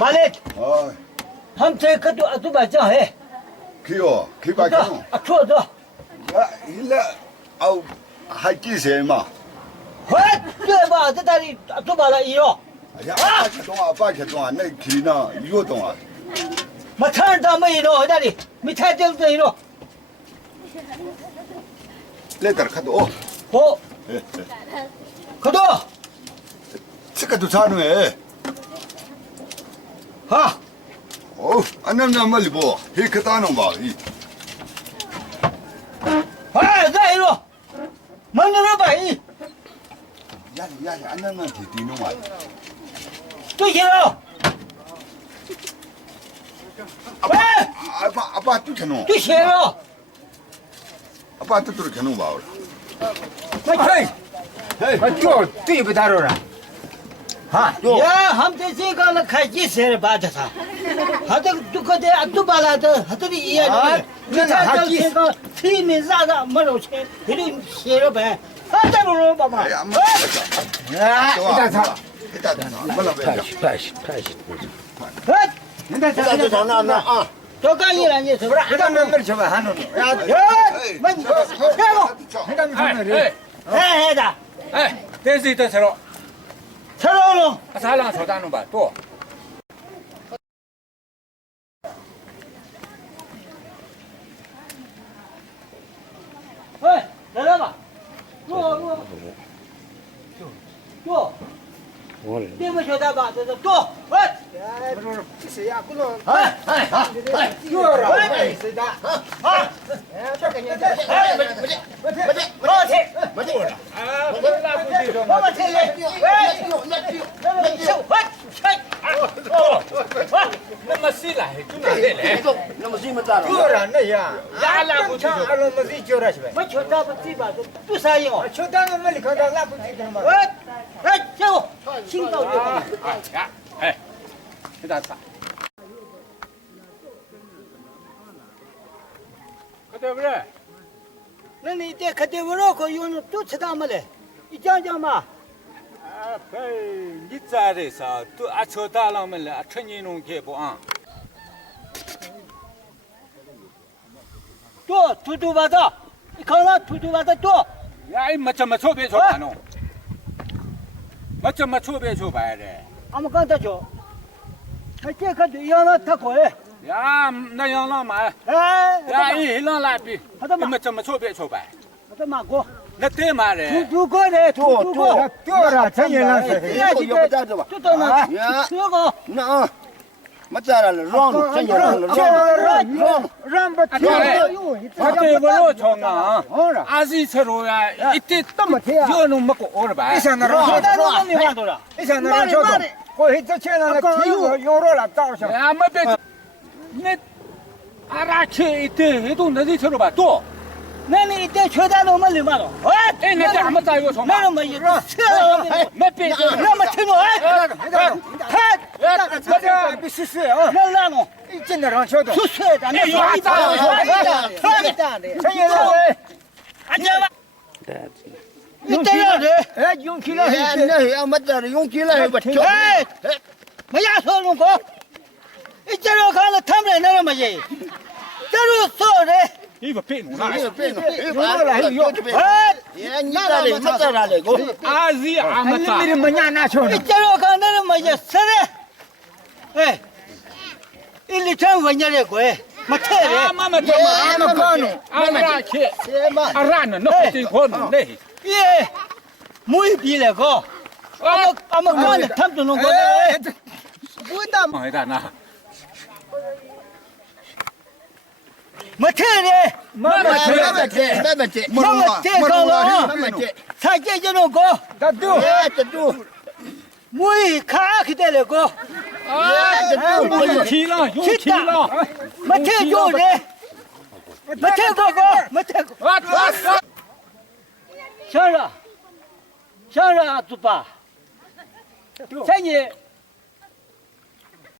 말레. 아, 함께 그도 아주 맞아 해. 그요. 그밖에 안. 아 추워도. 아, 일라 아우 할기세 마. 왜 봐, 저 다리 아주 말아 이러. 야, 아빠 개동안 내 길이나 이거 동안. 마찬가지다 뭐 이러 다리. 밑에 들도 이러. 레터 카도. 고. 그도. 치카도 자누에. 하. 안 남나 말리 뭐. 이렇게 따는 봐. 이. 나 이러. 만들어 봐 이. 야, 안 남나 뒤는 말. 또 이러. 아빠 또 캐노. 또 이러. 아빠 또 캐노 봐. 저对不打着了，哈， 야, 함께 생각을 같이 세를 받아서. 하도 두꺼대 아주 말아도 하더니 이해하지. 하기. 생각 팀이 싸다 뭐로 세. 이런 세를 봐. 하다로 봐봐. 안 맞다. 啊，一大 일단 몰라 봐. 拍戏， 헛! 那 저강이라니 서. 不是，俺们没吃饭，俺们 야, 뭐, 해고. 俺们上那里， 해다. 에, 댄스 있다 새로. 새로운. 사랑 저다는 봐. 또. 내려봐. 또. 떼면 쳐다봐. 또. 헛! 不是，这谁呀？不能， 有人，谁的？ 那么谁来？就哪里来？有人那呀，俺拉不去，俺们没谁叫他去呗。没瞧到不对吧？都啥用？就当我们里看到拉不去的嘛。走，新到的。哎，给他擦。对不对？那你这可得我老可用都知道么嘞？你讲讲嘛。啊，对，你咋的啥？都阿车大浪们了，趁你弄去不啊？多突突巴的，你看那突突巴的多。呀，没这么错别错吧弄，没这么错别错白的。俺们刚才说，那这可得要那太贵。呀，那样浪嘛，哎，呀，一浪拉比，他的嘛，没这么错别错白。他的嘛过。 那对嘛嘞？突过的，突过。对了，真人了，就到那，这个。 那没在了，让真有让让不听，我对我老长啊，阿是车路呀，一点这么听啊？有弄没过了吧？你想那让，现在都没办法了。你想那让交通，我这钱那个体育用着了，早上。俺没别，那阿拉去一点，一动那是车路吧多。 那你这车站都没领嘛了？哎，那咱们咋有从？那没有，没别的，那么听着哎，他必须是啊，那弄，一进那上交通，出水的，那一大的，真人了，俺家吧，你这样的，哎，勇气了，那要没在了，用起来不听。哎，没牙说弄过，你这样看了他们那么些，这是说的。 一个变弄一个变弄，哎，你在里没在哪里？阿是阿没咋？你们家拿去你这样看那么些，是的，哎，一里长分家的贵，没太的，妈妈怎么？俺们搞弄，阿拉去，阿拉呢？那不可能嘞！耶，没比那个，俺们看的他们都弄过的，不打哎，大那。 没太的，没搞了，才这就弄过，他都，没卡去的那个，有气了，有气了，没太多的，没太过过，没太过。想着，阿祖爸，这你